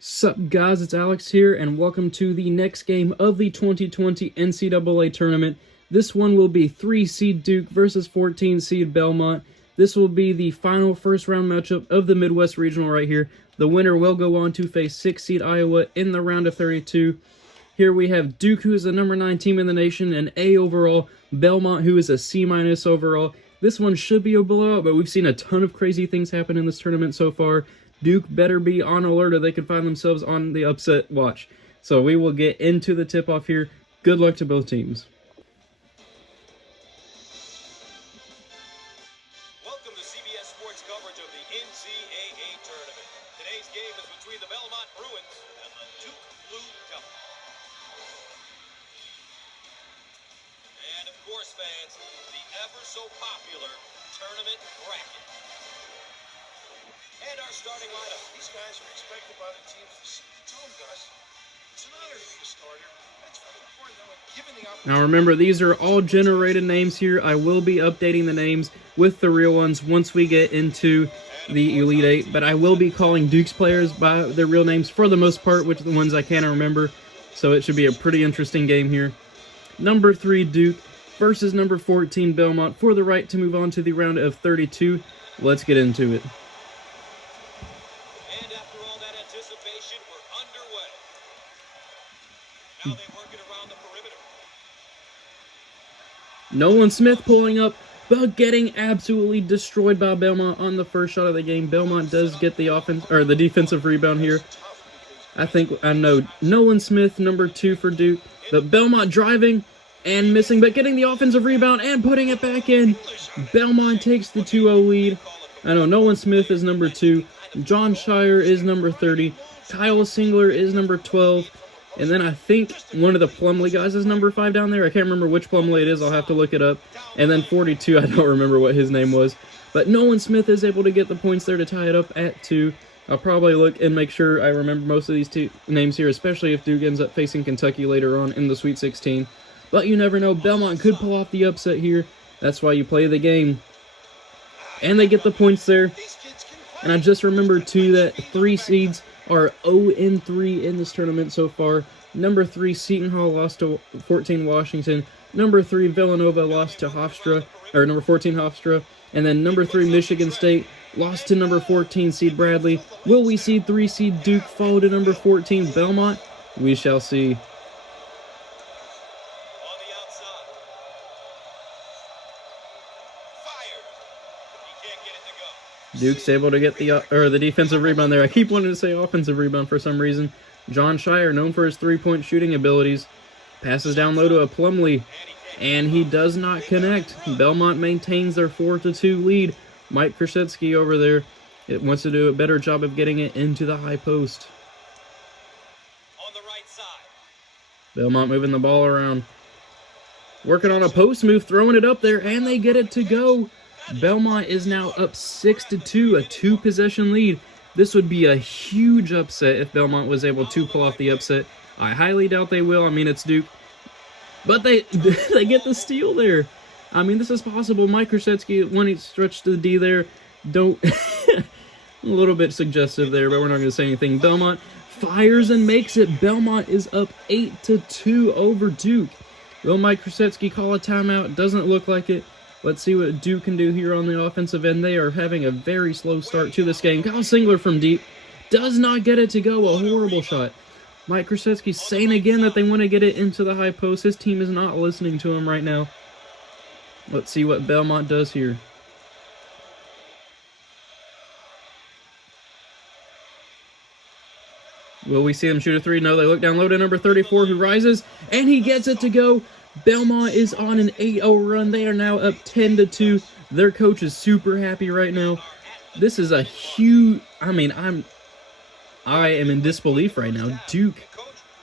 Sup guys, it's Alex here, and welcome to the next game of the 2020 NCAA tournament. This one will be 3 seed Duke versus 14 seed Belmont. This will be the final first round matchup of the Midwest Regional right here. The winner will go on to face 6 seed Iowa in the round of 32. Here we have Duke, who is the number 9 team in the nation, an A overall. Belmont, who is a C- overall. This one should be a blowout, but we've seen a ton of crazy things happen in this tournament so far. Duke better be on alert or they could find themselves on the upset watch. So we will get into the tip-off here. Good luck to both teams. Welcome to CBS Sports coverage of the NCAA tournament. Today's game is between the Belmont Bruins and the Duke Blue Devils. And of course, fans, the ever-so-popular tournament bracket. And our starting lineup. These guys are expected by the teams to see the tone, Gus. It's an honor to be a starter. That's very important, though, and given the opportunity. Now remember, these are all generated names here. I will be updating the names with the real ones once we get into the Elite Eight, but I will be calling Duke's players by their real names for the most part, which are the ones I can't remember. So it should be a pretty interesting game here. Number 3 Duke versus number 14 Belmont for the right to move on to the round of 32. Let's get into it. Now they work it around the perimeter. Nolan Smith pulling up, but getting absolutely destroyed by Belmont on the first shot of the game. Belmont does get the offense or the defensive rebound here. I know Nolan Smith, number 2 for Duke, but Belmont driving and missing, but getting the offensive rebound and putting it back in. Belmont takes the 2-0 lead. I know Nolan Smith is number 2. John Shire is number 30. Kyle Singler is number 12. And then I think one of the Plumlee guys is number 5 down there. I can't remember which Plumlee it is. I'll have to look it up. And then 42, I don't remember what his name was. But Nolan Smith is able to get the points there to tie it up at 2. I'll probably look and make sure I remember most of these two names here, especially if Duke ends up facing Kentucky later on in the Sweet 16. But you never know. Belmont could pull off the upset here. That's why you play the game. And they get the points there. And I just remembered, too, that 3 seeds are 0-3 in this tournament so far. Number 3, Seton Hall lost to 14 Washington. Number 3, Villanova lost to Hofstra, or number 14 Hofstra. And then number 3, Michigan State lost to number 14 seed Bradley. Will we see 3 seed Duke follow to number 14 Belmont? We shall see. Duke's able to get the defensive rebound there. I keep wanting to say offensive rebound for some reason. John Shire, known for his three-point shooting abilities, passes down low to a Plumlee, and he does not connect. Belmont maintains their 4-2 lead. Mike Krzyzewski over there wants to do a better job of getting it into the high post. On the right side. Belmont moving the ball around. Working on a post move, throwing it up there, and they get it to go. Belmont is now up 6-2, a 2-possession lead. This would be a huge upset if Belmont was able to pull off the upset. I highly doubt they will. I mean, it's Duke. But they they get the steal there. I mean, this is possible. Mike Krzyzewski, when he stretched to the D there, don't... a little bit suggestive there, but we're not going to say anything. Belmont fires and makes it. Belmont is up 8-2 over Duke. Will Mike Krzyzewski call a timeout? Doesn't look like it. Let's see what Duke can do here on the offensive end. They are having a very slow start to this game. Kyle Singler from deep does not get it to go. A horrible shot. Mike Krzyzewski saying again that they want to get it into the high post. His team is not listening to him right now. Let's see what Belmont does here. Will we see them shoot a 3? No, they look down low to number 34 who rises, and he gets it to go. Belmont is on an 8-0 run. They are now up 10-2. Their coach is super happy right now. This is a huge... I mean, I am in disbelief right now. Duke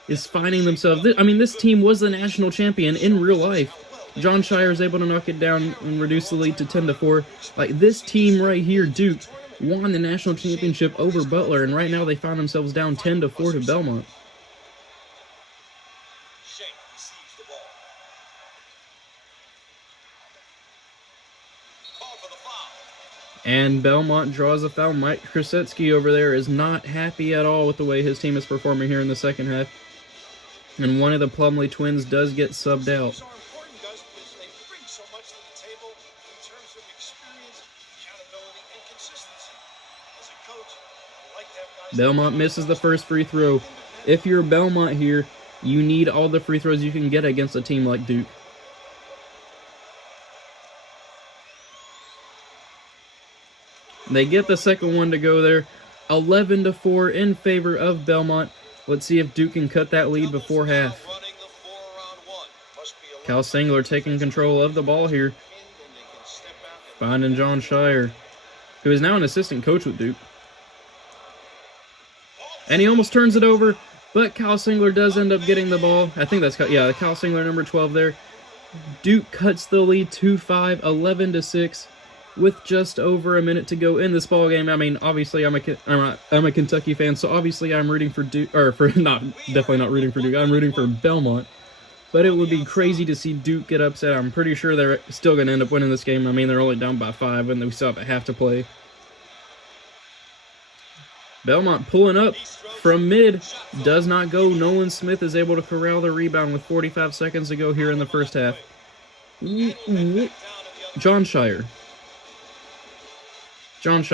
is finding themselves... I mean, this team was the national champion in real life. John Shire is able to knock it down and reduce the lead to 10-4. Like, this team right here, Duke, won the national championship over Butler, and right now they find themselves down 10-4 to Belmont. And Belmont draws a foul. Mike Krasetsky over there is not happy at all with the way his team is performing here in the second half. And one of the Plumlee twins does get subbed out. So important, guys, because they bring so much to the table in terms of experience, accountability, and consistency. As a coach, I like to have guys. Belmont misses the first free throw. If you're Belmont here, you need all the free throws you can get against a team like Duke. They get the second one to go there. 11-4 in favor of Belmont. Let's see if Duke can cut that lead before half. Cal Singler taking control of the ball here. Finding John Shire, who is now an assistant coach with Duke. And he almost turns it over, but Cal Singler does end up getting the ball. I think that's, Cal Singler, number 12 there. Duke cuts the lead 2-5, 11-6. With just over a minute to go in this ball game. I mean, obviously, I'm a Kentucky fan, so obviously I'm rooting for Duke, or definitely not rooting for Duke. I'm rooting for Belmont. But it would be crazy to see Duke get upset. I'm pretty sure they're still going to end up winning this game. I mean, they're only down by 5, and we still have a half to play. Belmont pulling up from mid, does not go. Nolan Smith is able to corral the rebound with 45 seconds to go here in the first half. John Shire,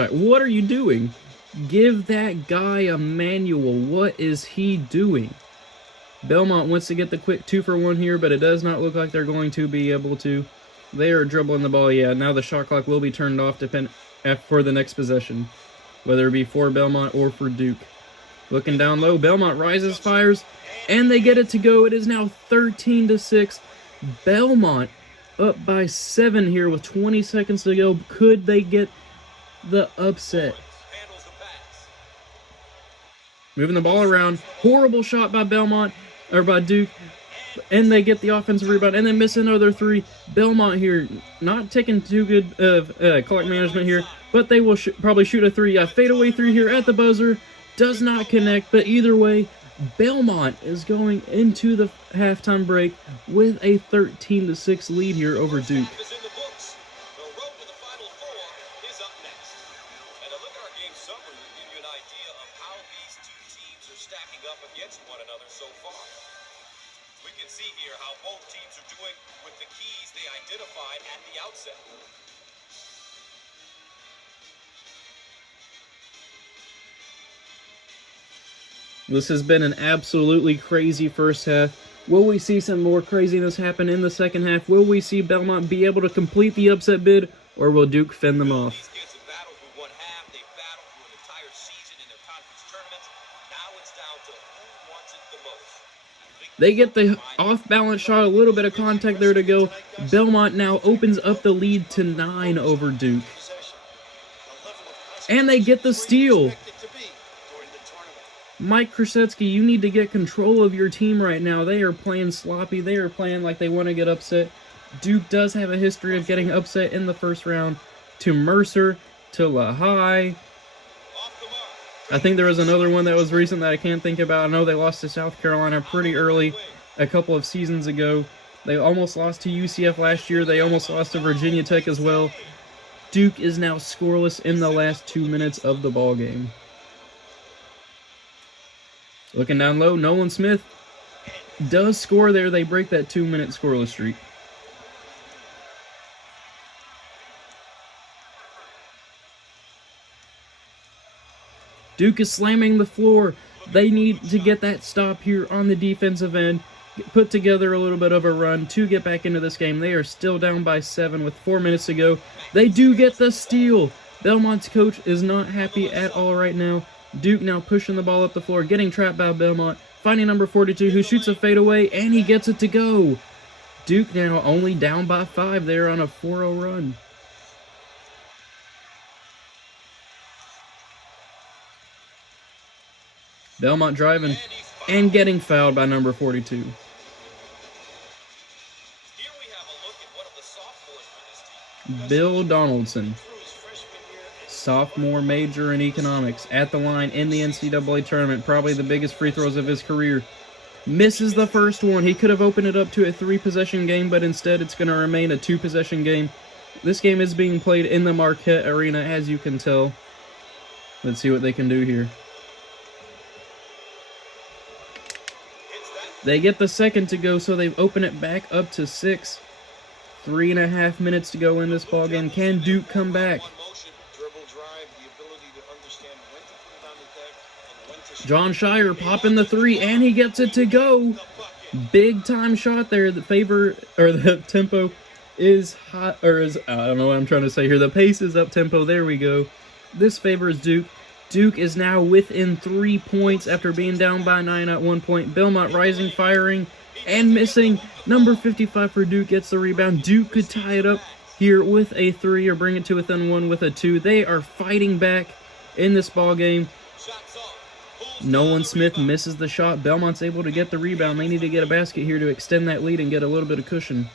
what are you doing? Give that guy a manual. What is he doing? Belmont wants to get the quick 2-for-1 here, but it does not look like they're going to be able to. They are dribbling the ball. Yeah, now the shot clock will be turned off for the next possession, whether it be for Belmont or for Duke. Looking down low, Belmont rises, fires, and they get it to go. It is now 13-6. Belmont up by 7 here with 20 seconds to go. Could they get the upset? Moving the ball around. Horrible shot by Belmont, or by Duke. And they get the offensive rebound, and they miss another 3. Belmont here, not taking too good clock management here, but they will probably shoot a 3. A fadeaway 3 here at the buzzer. Does not connect, but either way, Belmont is going into the halftime break with a 13-6 lead here over Duke. Stacking up against one another so far. We can see here how both teams are doing with the keys they identified at the outset. This has been an absolutely crazy first half. Will we see some more craziness happen in the second half? Will we see Belmont be able to complete the upset bid, or will Duke fend them off? They get the off-balance shot, a little bit of contact there to go. Belmont now opens up the lead to 9 over Duke. And they get the steal. Mike Krasetsky, you need to get control of your team right now. They are playing sloppy. They are playing like they want to get upset. Duke does have a history of getting upset in the first round to Mercer, to Lehigh. I think there was another one that was recent that I can't think about. I know they lost to South Carolina pretty early a couple of seasons ago. They almost lost to UCF last year. They almost lost to Virginia Tech as well. Duke is now scoreless in the last 2 minutes of the ball game. Looking down low, Nolan Smith does score there. They break that 2-minute scoreless streak. Duke is slamming the floor. They need to get that stop here on the defensive end. Put together a little bit of a run to get back into this game. They are still down by 7 with 4 minutes to go. They do get the steal. Belmont's coach is not happy at all right now. Duke now pushing the ball up the floor, getting trapped by Belmont. Finding number 42, who shoots a fadeaway, and he gets it to go. Duke now only down by 5 there on a 4-0 run. Belmont driving and getting fouled by number 42. Here we have a look at one of the sophomores for this team. Bill Donaldson, sophomore major in economics, at the line in the NCAA tournament, probably the biggest free throws of his career. Misses the first one. He could have opened it up to a 3-possession game, but instead it's going to remain a 2-possession game. This game is being played in the Marquette Arena, as you can tell. Let's see what they can do here. They get the second to go, so they open it back up to 6. 3.5 minutes to go in this ball game. Can Duke come back? John Shire popping the 3, and he gets it to go. Big time shot there. The tempo is hot, I don't know what I'm trying to say here. The pace is up tempo. There we go. This favors Duke. Duke is now within 3 points after being down by 9 at one point. Belmont rising, firing, and missing. Number 55 for Duke gets the rebound. Duke could tie it up here with a 3 or bring it to within 1 with a 2. They are fighting back in this ball game. Nolan Smith misses the shot. Belmont's able to get the rebound. They need to get a basket here to extend that lead and get a little bit of cushion.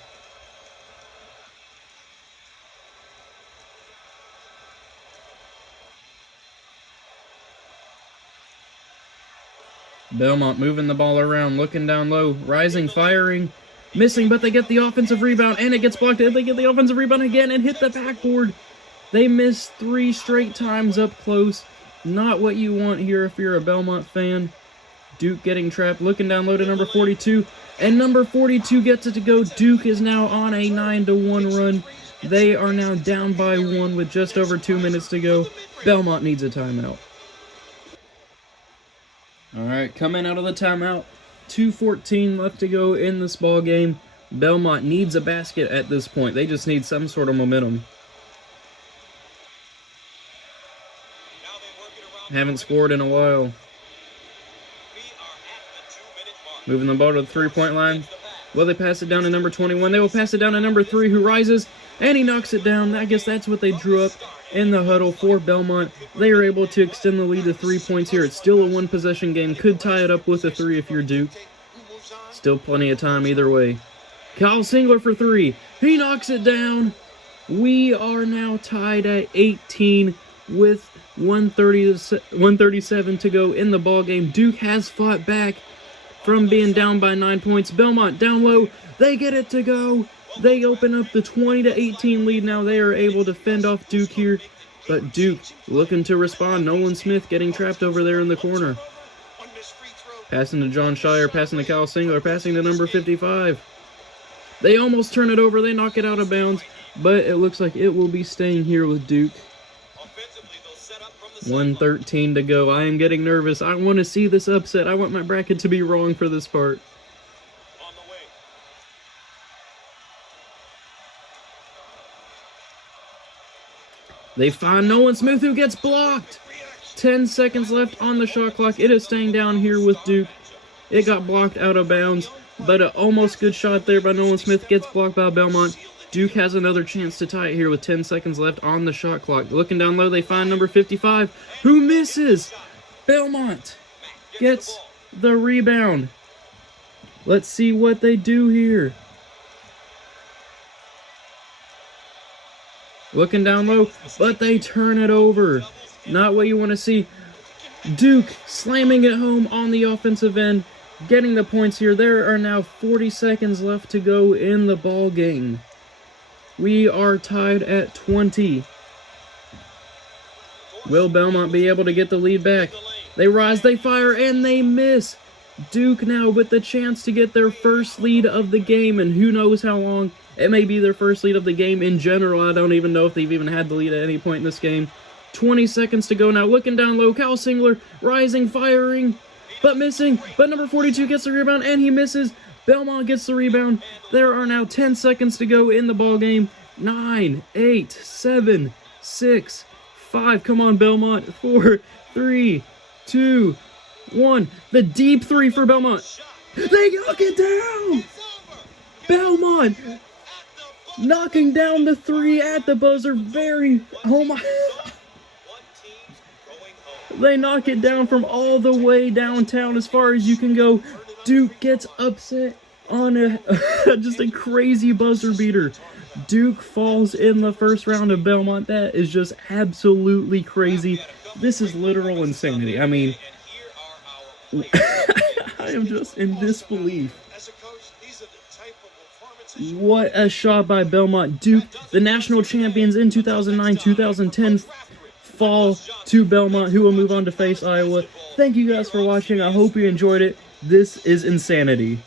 Belmont moving the ball around, looking down low, rising, firing, missing, but they get the offensive rebound, and it gets blocked, and they get the offensive rebound again and hit the backboard. They missed 3 straight times up close. Not what you want here if you're a Belmont fan. Duke getting trapped, looking down low to number 42, and number 42 gets it to go. Duke is now on a 9-1 run. They are now down by 1 with just over 2 minutes to go. Belmont needs a timeout. Alright, coming out of the timeout. 2:14 left to go in this ball game. Belmont needs a basket at this point. They just need some sort of momentum. Haven't scored in a while. Moving the ball to the 3-point line. Will they pass it down to number 21? They will pass it down to number 3, who rises, and he knocks it down. I guess that's what they drew up in the huddle for Belmont. They are able to extend the lead to 3 points here. It's still a 1-possession game. Could tie it up with a 3 if you're Duke. Still plenty of time either way. Kyle Singler for 3. He knocks it down. We are now tied at 18 with 137 to go in the ball game. Duke has fought back from being down by 9 points. Belmont down low. They get it to go. They open up the 20-18 lead now. They are able to fend off Duke here. But Duke looking to respond. Nolan Smith getting trapped over there in the corner. Passing to John Shire, passing to Kyle Singler, passing to number 55. They almost turn it over. They knock it out of bounds. But it looks like it will be staying here with Duke. 1:13 to go. I am getting nervous. I want to see this upset. I want my bracket to be wrong for this part. They find Nolan Smith, who gets blocked. 10 seconds left on the shot clock. It is staying down here with Duke. It got blocked out of bounds, but an almost good shot there by Nolan Smith gets blocked by Belmont. Duke has another chance to tie it here with 10 seconds left on the shot clock. Looking down low, they find number 55, who misses. Belmont gets the rebound. Let's see what they do here. Looking down low, but they turn it over. Not what you want to see. Duke slamming it home on the offensive end, getting the points here. There are now 40 seconds left to go in the ball game. We are tied at 20. Will Belmont be able to get the lead back? They rise, they fire, and they miss. Duke now with the chance to get their first lead of the game, and who knows how long. It may be their first lead of the game in general. I don't even know if they've even had the lead at any point in this game. 20 seconds to go now. Looking down low, Kyle Singler rising, firing, but missing. But number 42 gets the rebound, and he misses. Belmont gets the rebound. There are now 10 seconds to go in the ball game. 9, 8, 7, 6, 5. Come on, Belmont. 4, 3, 2, 1. The deep 3 for Belmont. They knock it down. Belmont knocking down the 3 at the buzzer. Oh my. They knock it down from all the way downtown as far as you can go. Duke gets upset on just a crazy buzzer beater. Duke falls in the first round of Belmont. That is just absolutely crazy. This is literal insanity. I mean, I am just in disbelief. What a shot by Belmont. Duke, the national champions in 2009, 2010, fall to Belmont, who will move on to face Iowa. Thank you guys for watching. I hope you enjoyed it. This is insanity.